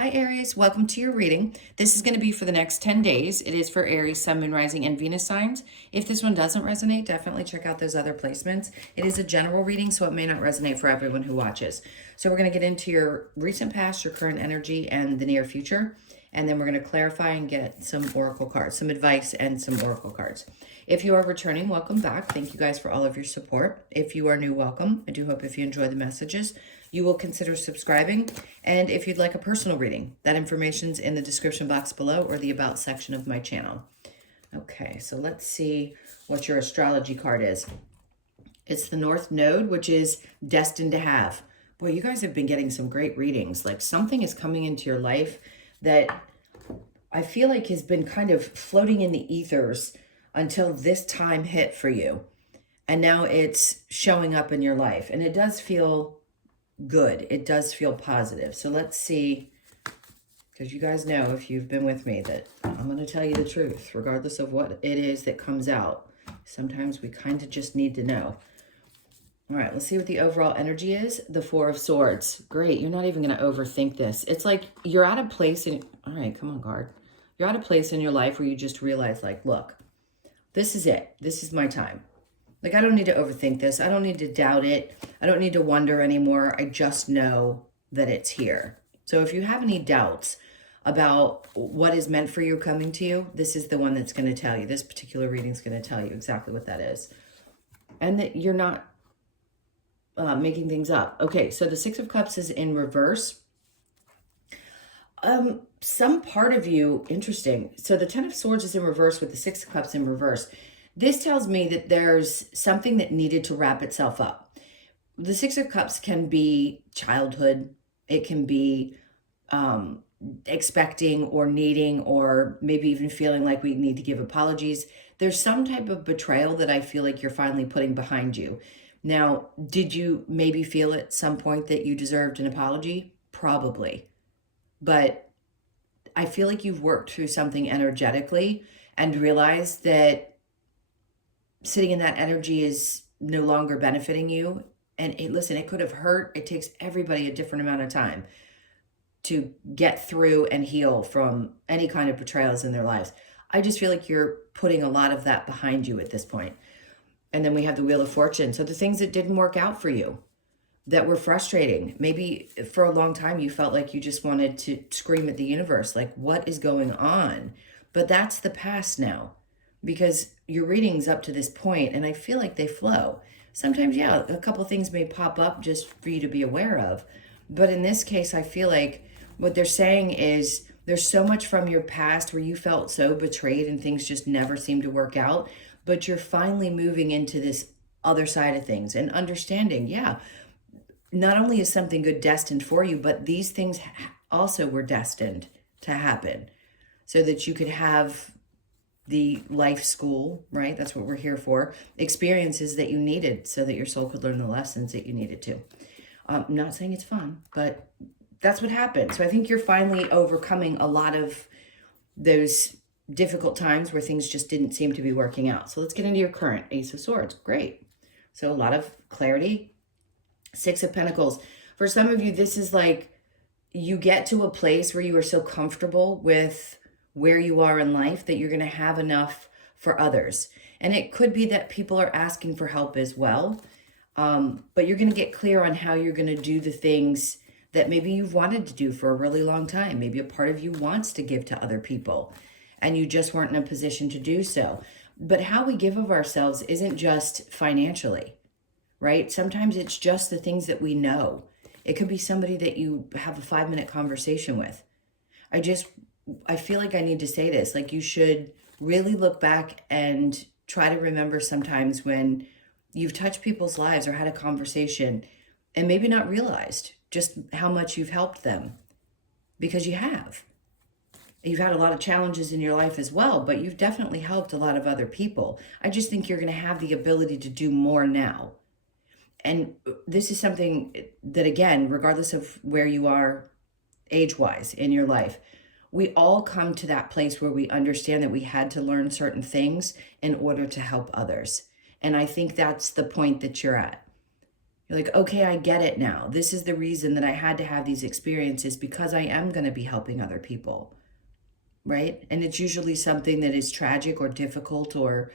Hi Aries, welcome to your reading. This is going to be for the next 10 days. It is for Aries, Sun, Moon, Rising, and Venus signs. If this one doesn't resonate, definitely check out those other placements. It is a general reading, so it may not resonate for everyone who watches. So we're going to get into your recent past, your current energy, and the near future. And then we're going to clarify and get some oracle cards, some advice and some oracle cards. If you are returning, welcome back. Thank you guys for all of your support. If you are new, welcome. I do hope if you enjoy the messages, you will consider subscribing. And if you'd like a personal reading, that information's in the description box below or the about section of my channel. Okay, so let's see what your astrology card is. It's the North Node, which is destined to have. Boy, you guys have been getting some great readings. Like something is coming into your life that I feel like has been kind of floating in the ethers until this time hit for you. And now it's showing up in your life. And it does feel good. It does feel positive. So let's see, because you guys know if you've been with me that I'm going to tell you the truth, regardless of what it is that comes out. Sometimes we kind of just need to know. All right, let's see what the overall energy is. The Four of Swords. Great. You're not even going to overthink this. It's like you're at a place in, all right, come on, card. You're at a place in your life where you just realize, like, look, this is it. This is my time. Like, I don't need to overthink this. I don't need to doubt it. I don't need to wonder anymore. I just know that it's here. So if you have any doubts about what is meant for you coming to you, this is the one that's going to tell you. This particular reading is going to tell you exactly what that is. And that you're not making things up. Okay, so the Six of Cups is in reverse. Some part of you, interesting. So the Ten of Swords is in reverse with the Six of Cups in reverse. This tells me that there's something that needed to wrap itself up. The Six of Cups can be childhood. It can be expecting or needing or maybe even feeling like we need to give apologies. There's some type of betrayal that I feel like you're finally putting behind you. Now, did you maybe feel at some point that you deserved an apology? Probably. But I feel like you've worked through something energetically and realized that sitting in that energy is no longer benefiting you. And listen, it could have hurt. It takes everybody a different amount of time to get through and heal from any kind of betrayals in their lives. I just feel like you're putting a lot of that behind you at this point. And then we have the Wheel of Fortune. So the things that didn't work out for you, that were frustrating. Maybe for a long time you felt like you just wanted to scream at the universe, like, what is going on? But that's the past now, because your readings up to this point, and I feel like they flow. Sometimes, yeah, a couple things may pop up just for you to be aware of. But in this case, I feel like what they're saying is there's so much from your past where you felt so betrayed and things just never seemed to work out. But you're finally moving into this other side of things and understanding, yeah, not only is something good destined for you, but these things also were destined to happen so that you could have the life school, right? That's what we're here for. Experiences that you needed so that your soul could learn the lessons that you needed to. I'm not saying it's fun, but that's what happened. So I think you're finally overcoming a lot of those difficult times where things just didn't seem to be working out. So let's get into your current Ace of Swords. Great. So a lot of clarity. Six of Pentacles. For some of you, this is like you get to a place where you are so comfortable with where you are in life that you're going to have enough for others. And it could be that people are asking for help as well. But you're going to get clear on how you're going to do the things that maybe you've wanted to do for a really long time. Maybe a part of you wants to give to other people and you just weren't in a position to do so. But how we give of ourselves isn't just financially, right? Sometimes it's just the things that we know. It could be somebody that you have a 5-minute conversation with. I feel like I need to say this, like you should really look back and try to remember sometimes when you've touched people's lives or had a conversation and maybe not realized just how much you've helped them, because you have. You've had a lot of challenges in your life as well, but you've definitely helped a lot of other people. I just think you're going to have the ability to do more now. And this is something that, again, regardless of where you are age-wise in your life, we all come to that place where we understand that we had to learn certain things in order to help others. And I think that's the point that you're at. You're like, okay, I get it now. This is the reason that I had to have these experiences, because I am going to be helping other people, right? And it's usually something that is tragic or difficult or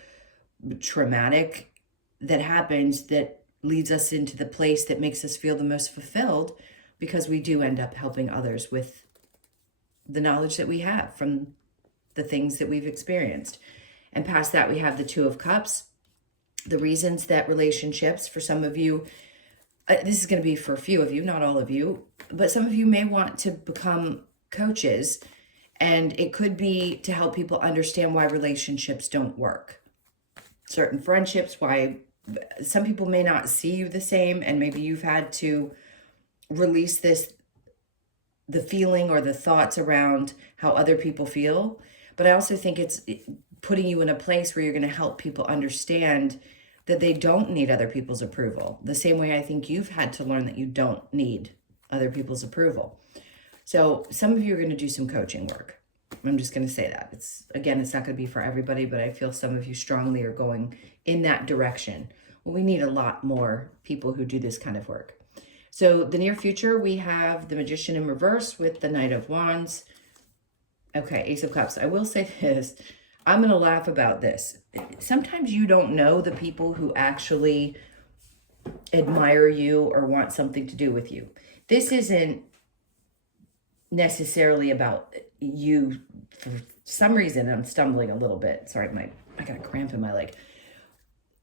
traumatic that happens that leads us into the place that makes us feel the most fulfilled, because we do end up helping others with the knowledge that we have from the things that we've experienced. And past that, we have the Two of Cups. The reasons that relationships, for some of you, this is going to be for a few of you, not all of you, but some of you may want to become coaches, and it could be to help people understand why relationships don't work. Certain friendships, why some people may not see you the same, and maybe you've had to release the feeling or the thoughts around how other people feel. But I also think it's putting you in a place where you're going to help people understand that they don't need other people's approval. The same way I think you've had to learn that you don't need other people's approval. So some of you are going to do some coaching work. I'm just going to say that. It's not going to be for everybody, but I feel some of you strongly are going in that direction. Well, we need a lot more people who do this kind of work. So the near future, we have the Magician in reverse with the Knight of Wands. Okay, Ace of Cups. I will say this. I'm going to laugh about this. Sometimes you don't know the people who actually admire you or want something to do with you. This isn't necessarily about you. For some reason, I'm stumbling a little bit. Sorry, I got a cramp in my leg.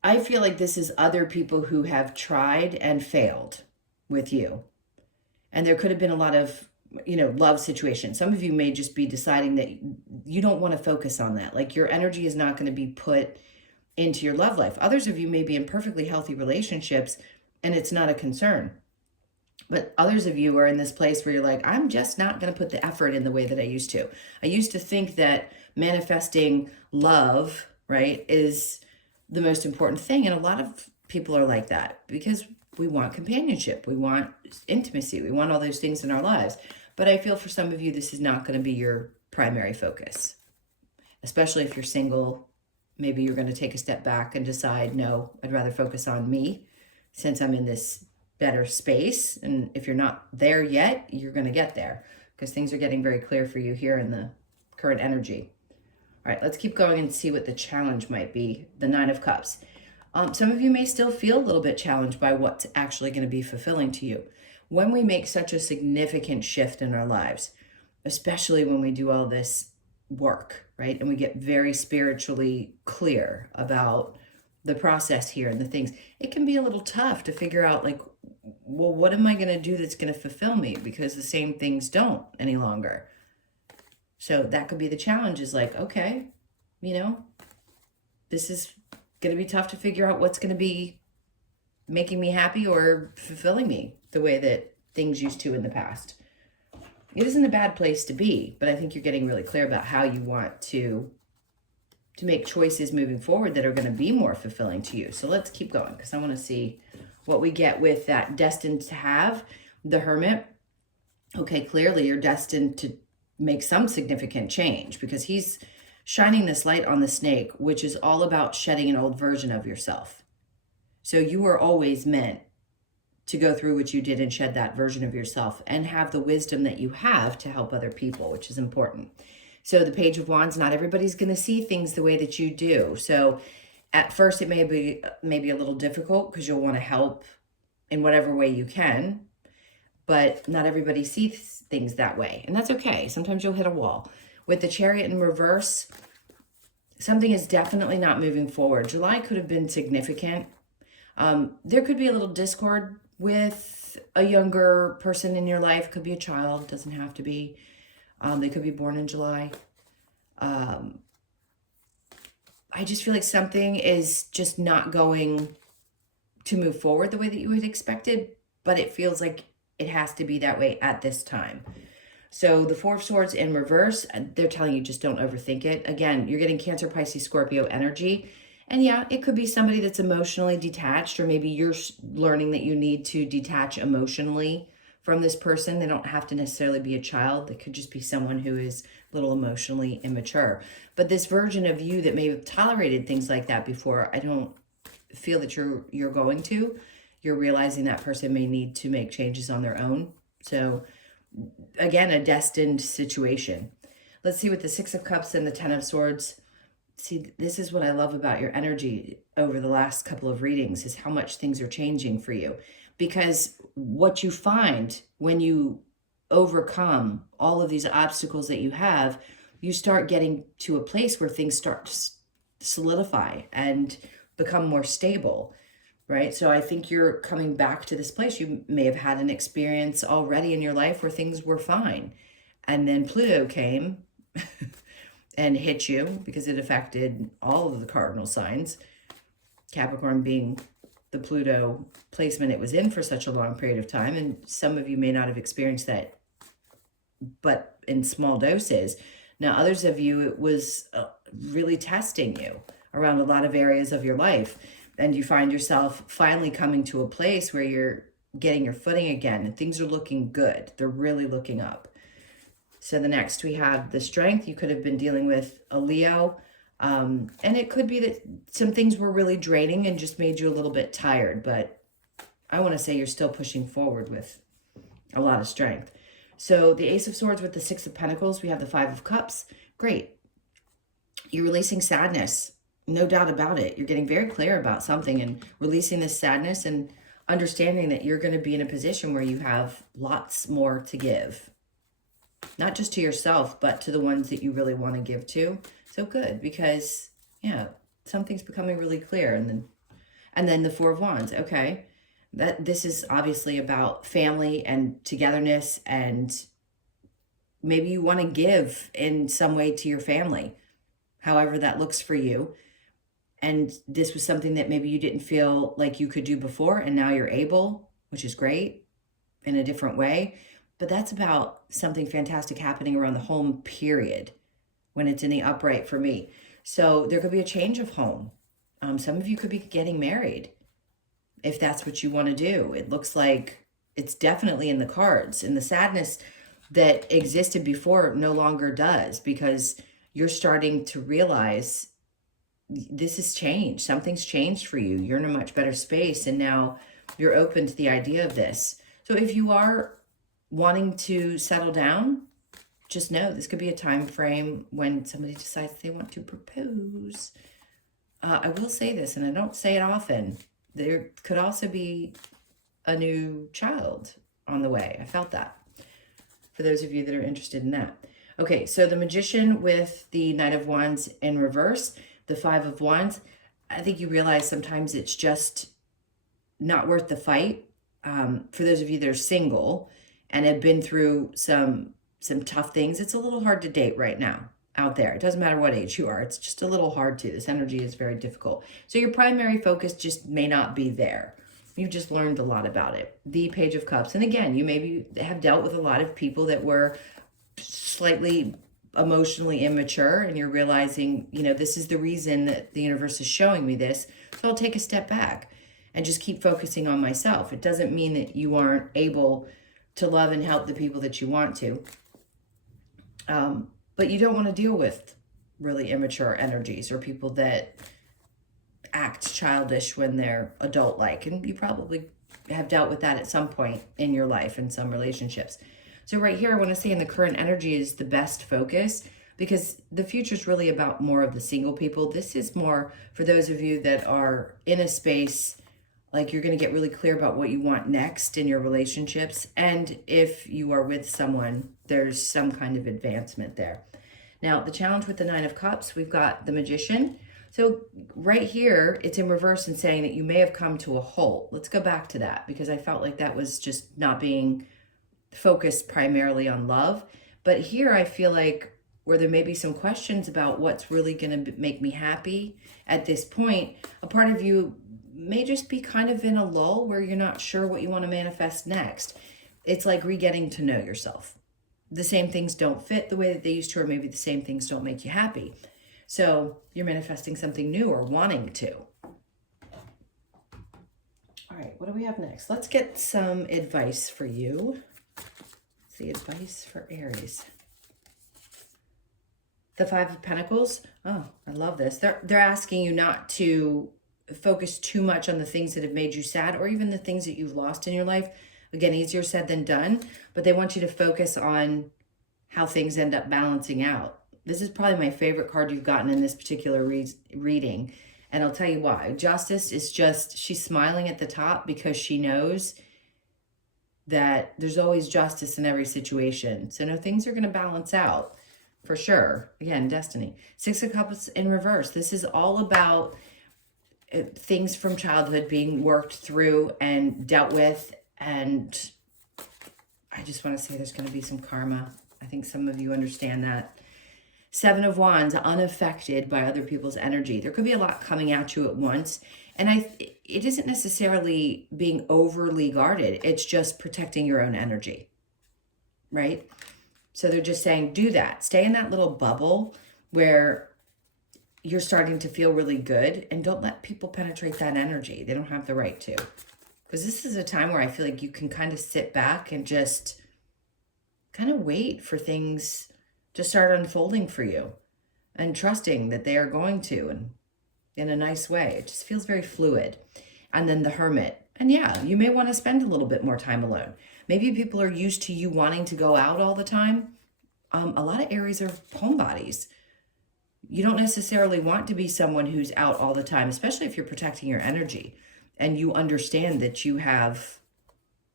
I feel like this is other people who have tried and failed with you. And there could have been a lot of, love situations. Some of you may just be deciding that you don't want to focus on that. Like, your energy is not going to be put into your love life. Others of you may be in perfectly healthy relationships and it's not a concern. But others of you are in this place where you're like, I'm just not going to put the effort in the way that I used to. I used to think that manifesting love, right, is the most important thing. And a lot of people are like that because we want companionship. We want intimacy. We want all those things in our lives. But I feel for some of you, this is not going to be your primary focus, especially if you're single. Maybe you're going to take a step back and decide, no, I'd rather focus on me since I'm in this better space. And if you're not there yet, you're going to get there because things are getting very clear for you here in the current energy. All right, let's keep going and see what the challenge might be. The Nine of Cups. Some of you may still feel a little bit challenged by what's actually going to be fulfilling to you. When we make such a significant shift in our lives, especially when we do all this work, right? And we get very spiritually clear about the process here and the things, it can be a little tough to figure out, like, well, what am I going to do that's going to fulfill me? Because the same things don't any longer. So that could be the challenge, is like, okay, this is going to be tough to figure out what's going to be making me happy or fulfilling me the way that things used to in the past. It isn't a bad place to be, but I think you're getting really clear about how you want to make choices moving forward that are going to be more fulfilling to you. So let's keep going because I want to see what we get with that destined to have, the Hermit. Okay, clearly you're destined to make some significant change because he's shining this light on the Snake, which is all about shedding an old version of yourself. So you were always meant to go through what you did and shed that version of yourself and have the wisdom that you have to help other people, which is important. So the Page of Wands, not everybody's going to see things the way that you do. So at first it may be a little difficult because you'll want to help in whatever way you can, but not everybody sees things that way. And that's okay. Sometimes you'll hit a wall. With the Chariot in reverse, something is definitely not moving forward. July could have been significant. There could be a little discord with a younger person in your life. Could be a child, doesn't have to be. They could be born in July. I just feel like something is just not going to move forward the way that you had expected, but it feels like it has to be that way at this time. So the Four of Swords in reverse, they're telling you just don't overthink it. Again, you're getting Cancer, Pisces, Scorpio energy. And yeah, it could be somebody that's emotionally detached, or maybe you're learning that you need to detach emotionally from this person. They don't have to necessarily be a child. They could just be someone who is a little emotionally immature. But this version of you that may have tolerated things like that before, I don't feel that you're going to. you're realizing that person may need to make changes on their own. So again, a destined situation. Let's see with the Six of Cups and the Ten of Swords. See, this is what I love about your energy over the last couple of readings, is how much things are changing for you. Because what you find when you overcome all of these obstacles that you have, you start getting to a place where things start to solidify and become more stable, right? So I think you're coming back to this place. You may have had an experience already in your life where things were fine. And then Pluto came and hit you because it affected all of the cardinal signs. Capricorn being the Pluto placement it was in for such a long period of time. And some of you may not have experienced that, but in small doses. Now, others of you, it was really testing you around a lot of areas of your life. And you find yourself finally coming to a place where you're getting your footing again. And things are looking good. They're really looking up. So the next we have the Strength. You could have been dealing with a Leo. And it could be that some things were really draining and just made you a little bit tired. But I want to say you're still pushing forward with a lot of strength. So the Ace of Swords with the Six of Pentacles. We have the Five of Cups. Great. You're releasing sadness. No doubt about it. You're getting very clear about something and releasing this sadness and understanding that you're going to be in a position where you have lots more to give. Not just to yourself, but to the ones that you really want to give to. So good, because, yeah, something's becoming really clear. And then the Four of Wands, okay? This is obviously about family and togetherness, and maybe you want to give in some way to your family, however that looks for you. And this was something that maybe you didn't feel like you could do before, and now you're able, which is great, in a different way. But that's about something fantastic happening around the home period when it's in the upright for me. So there could be a change of home. Some of you could be getting married if that's what you want to do. It looks like it's definitely in the cards. And the sadness that existed before no longer does, because you're starting to realize this has changed. Something's changed for you. You're in a much better space, and now you're open to the idea of this. So if you are wanting to settle down, just know this could be a time frame when somebody decides they want to propose. I will say this, and I don't say it often. There could also be a new child on the way. I felt that. For those of you that are interested in that. Okay, so the Magician with the Knight of Wands in reverse, the Five of Wands. I think you realize sometimes it's just not worth the fight. For those of you that are single and have been through some tough things, it's a little hard to date right now out there. It doesn't matter what age you are. It's just a little hard to. This energy is very difficult. So your primary focus just may not be there. You've just learned a lot about it. The Page of Cups. And again, you maybe have dealt with a lot of people that were slightly emotionally immature, and you're realizing, you know, this is the reason that the universe is showing me this. So I'll take a step back and just keep focusing on myself. It doesn't mean that you aren't able to love and help the people that you want to. But you don't want to deal with really immature energies or people that act childish when they're adult-like. And you probably have dealt with that at some point in your life in some relationships. So right here, I want to say in the current energy is the best focus, because the future is really about more of the single people. This is more for those of you that are in a space like you're going to get really clear about what you want next in your relationships. And if you are with someone, there's some kind of advancement there. Now, the challenge with the Nine of Cups, we've got the Magician. So right here, it's in reverse and saying that you may have come to a halt. Let's go back to that, because I felt like that was just not being focused primarily on love. But here I feel like where there may be some questions about what's really going to make me happy at this point, a part of you may just be kind of in a lull where you're not sure what you want to manifest next. It's like re-getting to know yourself. The same things don't fit the way that they used to, or maybe the same things don't make you happy. So you're manifesting something new or wanting to. All right, what do we have next? Let's get some advice for you. What's the advice for Aries? The Five of Pentacles. Oh, I love this. They're asking you not to focus too much on the things that have made you sad or even the things that you've lost in your life. Again, easier said than done, but they want you to focus on how things end up balancing out. This is probably my favorite card you've gotten in this particular reading. And I'll tell you why. Justice is just, she's smiling at the top because she knows that there's always justice in every situation. So no, things are going to balance out for sure. Again, destiny. Six of Cups in reverse. This is all about things from childhood being worked through and dealt with. And I just want to say there's going to be some karma. I think some of you understand that. Seven of Wands, unaffected by other people's energy. There could be a lot coming at you at once. And it isn't necessarily being overly guarded. It's just protecting your own energy, right? So they're just saying, do that. Stay in that little bubble where you're starting to feel really good, and don't let people penetrate that energy. They don't have the right to. Because this is a time where I feel like you can kind of sit back and just kind of wait for things to start unfolding for you and trusting that they are going to, and in a nice way. It just feels very fluid. And then the Hermit. And yeah, you may want to spend a little bit more time alone. Maybe people are used to you wanting to go out all the time. A lot of Aries are homebodies. You don't necessarily want to be someone who's out all the time, especially if you're protecting your energy and you understand that you have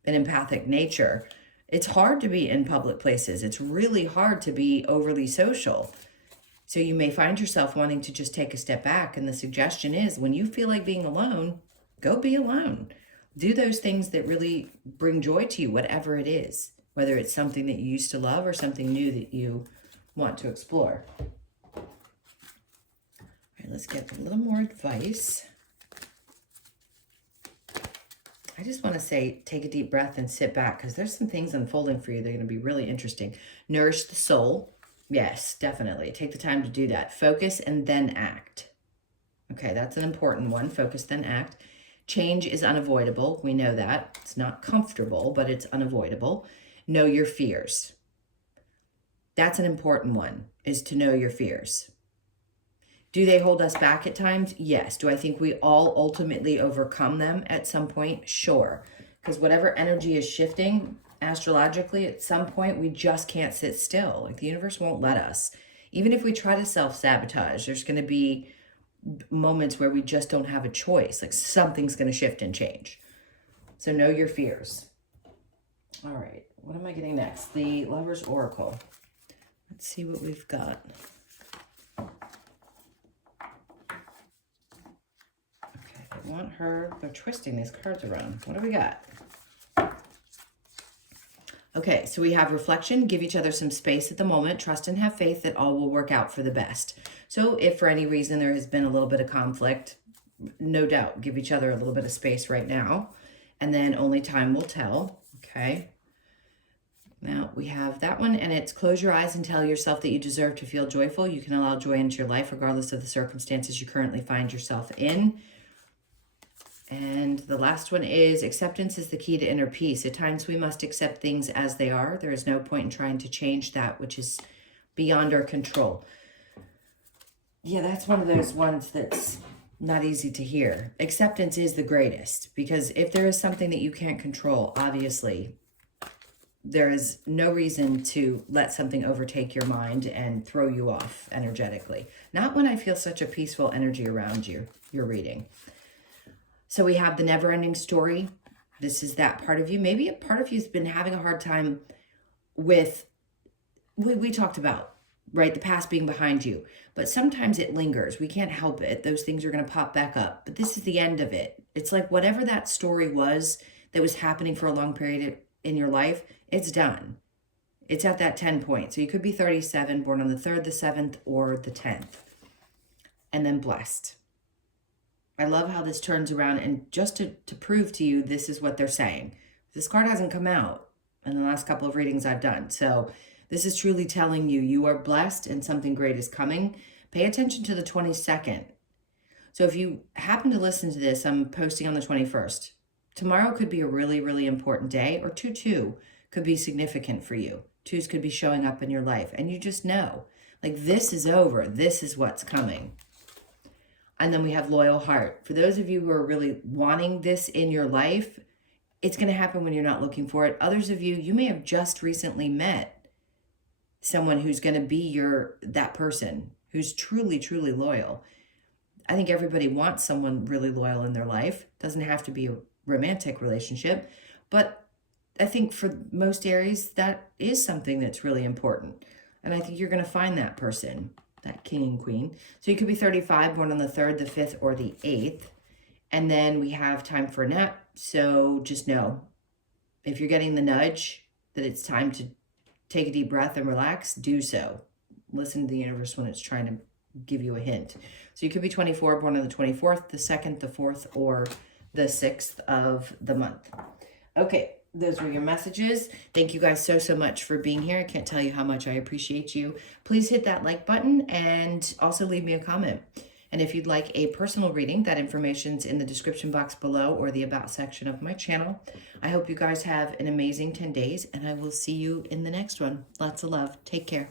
an empathic nature. It's hard to be in public places. It's really hard to be overly social. So you may find yourself wanting to just take a step back. And the suggestion is, when you feel like being alone, go be alone. Do those things that really bring joy to you, whatever it is, whether it's something that you used to love or something new that you want to explore. All right, let's get a little more advice. I just want to say, take a deep breath and sit back, because there's some things unfolding for you. They're going to be really interesting. Nourish the soul. Yes, definitely. Take the time to do that. Focus and then act. Okay, that's an important one. Focus, then act. Change is unavoidable. We know that. It's not comfortable, but it's unavoidable. Know your fears. That's an important one, is to know your fears. Do they hold us back at times? Yes. Do I think we all ultimately overcome them at some point? Sure. Because whatever energy is shifting astrologically, at some point, we just can't sit still. Like, the universe won't let us. Even if we try to self-sabotage, there's going to be moments where we just don't have a choice. Like, something's going to shift and change. So know your fears. All right. What am I getting next? The Lover's Oracle. Let's see what we've got. Want her, they're twisting these cards around. What do we got? Okay, so we have reflection. Give each other some space at the moment. Trust and have faith that all will work out for the best. So if for any reason there has been a little bit of conflict, no doubt, give each other a little bit of space right now. And then only time will tell. Okay. Now we have that one, and it's close your eyes and tell yourself that you deserve to feel joyful. You can allow joy into your life regardless of the circumstances you currently find yourself in. And the last one is acceptance is the key to inner peace. At times we must accept things as they are. There is no point in trying to change that which is beyond our control. Yeah, that's one of those ones that's not easy to hear. Acceptance is the greatest, because if there is something that you can't control, obviously, there is no reason to let something overtake your mind and throw you off energetically. Not when I feel such a peaceful energy around you, you're reading. So we have the never-ending story. This is that part of you. Maybe a part of you has been having a hard time with, we talked about, right, the past being behind you. But sometimes it lingers. We can't help it. Those things are going to pop back up. But this is the end of it. It's like whatever that story was that was happening for a long period in your life, it's done. It's at that 10 point. So you could be 37, born on the 3rd, the 7th, or the 10th. And then blessed. I love how this turns around, and just to prove to you, this is what they're saying. This card hasn't come out in the last couple of readings I've done. So this is truly telling you, you are blessed and something great is coming. Pay attention to the 22nd. So if you happen to listen to this, I'm posting on the 21st. Tomorrow could be a really, really important day, or 2-2 could be significant for you. 2s could be showing up in your life, and you just know, like, this is over. This is what's coming. And then we have loyal heart. For those of you who are really wanting this in your life, it's going to happen when you're not looking for it. Others of you, you may have just recently met someone who's going to be that person who's truly, truly loyal. I think everybody wants someone really loyal in their life. Doesn't have to be a romantic relationship, but I think for most Aries, that is something that's really important. And I think you're going to find that person, that king and queen. So you could be 35, born on the 3rd, the 5th, or the 8th. And then we have time for a nap. So just know, if you're getting the nudge that it's time to take a deep breath and relax, do so. Listen to the universe when it's trying to give you a hint. So you could be 24, born on the 24th, the 2nd, the 4th, or the 6th of the month. Okay, those were your messages. Thank you guys so much for being here. I can't tell you how much I appreciate you. Please hit that like button and also leave me a comment. And if you'd like a personal reading, that information's in the description box below or the about section of my channel. I hope you guys have an amazing 10 days, and I will see you in the next one. Lots of love. Take care.